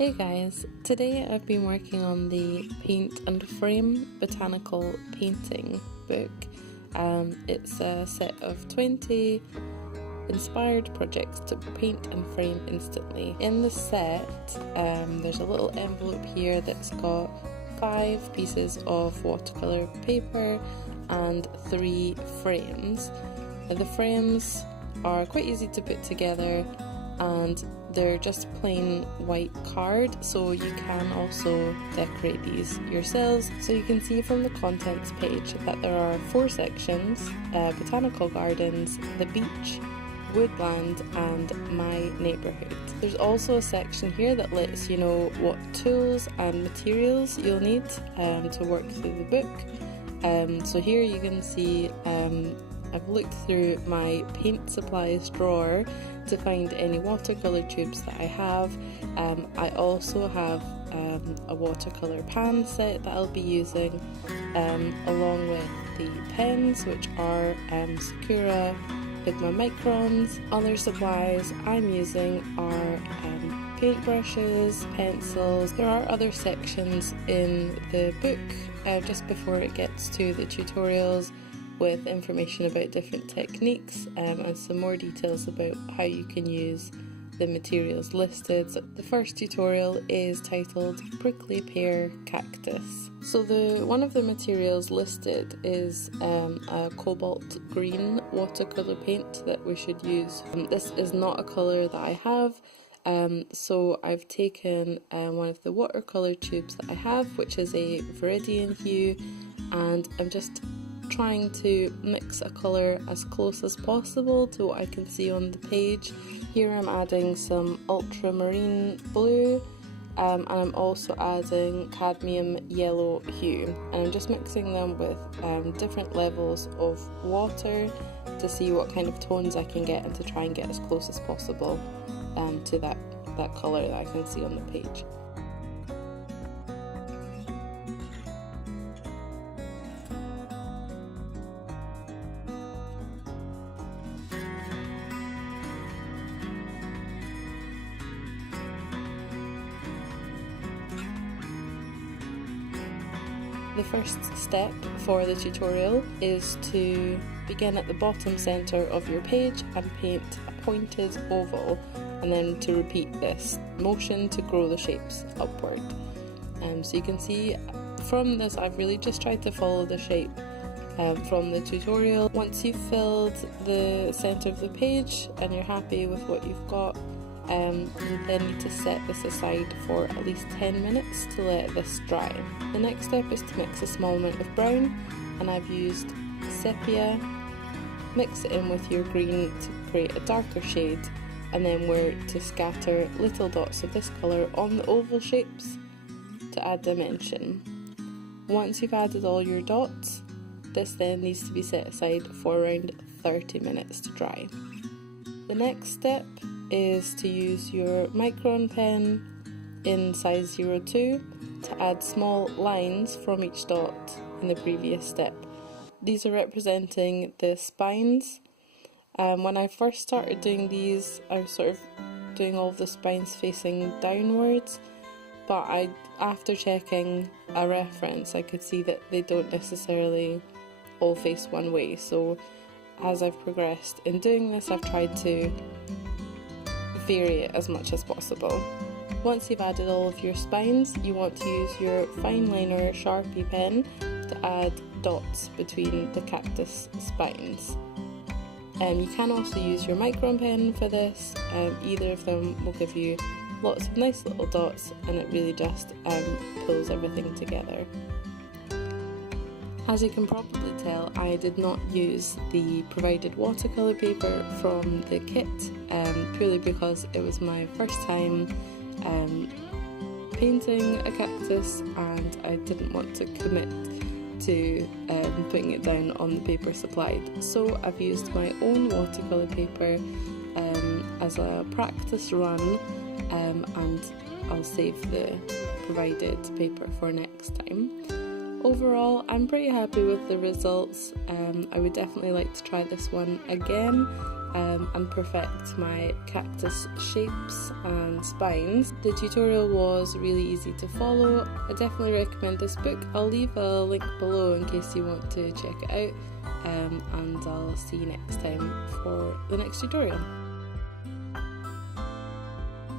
Hey guys, today I've been working on the Paint and Frame Botanical Painting book. It's a set of 20 inspired projects to paint and frame instantly. In the set, there's a little envelope here that's got 5 pieces of watercolour paper and 3 frames. Now, the frames are quite easy to put together and they're just plain white card, so you can also decorate these yourselves. So you can see from the contents page that there are 4 sections: botanical gardens, the beach, woodland and my neighbourhood. There's also a section here that lets you know what tools and materials you'll need to work through the book. So here you can see I've looked through my paint supplies drawer to find any watercolour tubes that I have. I also have a watercolour pan set that I'll be using, along with the pens, which are Sakura pigma microns. Other supplies I'm using are paintbrushes, pencils. There are other sections in the book just before it gets to the tutorials, with information about different techniques and some more details about how you can use the materials listed. So the first tutorial is titled Prickly Pear Cactus. So one of the materials listed is a cobalt green watercolour paint that we should use. This is not a colour that I have, so I've taken one of the watercolour tubes that I have, which is a veridian hue, and I'm just trying to mix a colour as close as possible to what I can see on the page. Here I'm adding some ultramarine blue, and I'm also adding cadmium yellow hue, and I'm just mixing them with different levels of water to see what kind of tones I can get and to try and get as close as possible to that colour that I can see on the page. The first step for the tutorial is to begin at the bottom centre of your page and paint a pointed oval, and then to repeat this motion to grow the shapes upward. So you can see from this I've really just tried to follow the shape from the tutorial. Once you've filled the centre of the page and you're happy with what you've got, you then need to set this aside for at least 10 minutes to let this dry. The next step is to mix a small amount of brown, and I've used sepia. Mix it in with your green to create a darker shade, and then we're to scatter little dots of this colour on the oval shapes to add dimension. Once you've added all your dots, this then needs to be set aside for around 30 minutes to dry. The next step is to use your micron pen in size 02 to add small lines from each dot in the previous step. These are representing the spines. When I first started doing these, I was sort of doing all of the spines facing downwards, but after checking a reference, I could see that they don't necessarily all face one way. So as I've progressed in doing this, I've tried to vary it as much as possible. Once you've added all of your spines, you want to use your fine liner Sharpie pen to add dots between the cactus spines. You can also use your micron pen for this. Either of them will give you lots of nice little dots, and it really just pulls everything together. As you can probably tell, I did not use the provided watercolour paper from the kit, purely because it was my first time painting a cactus and I didn't want to commit to putting it down on the paper supplied. So I've used my own watercolour paper as a practice run, and I'll save the provided paper for next time. overall I'm pretty happy with the results. I would definitely like to try this one again and perfect my cactus shapes and spines. The tutorial was really easy to follow. I definitely recommend this book. I'll leave a link below in case you want to check it out, and I'll see you next time for the next tutorial.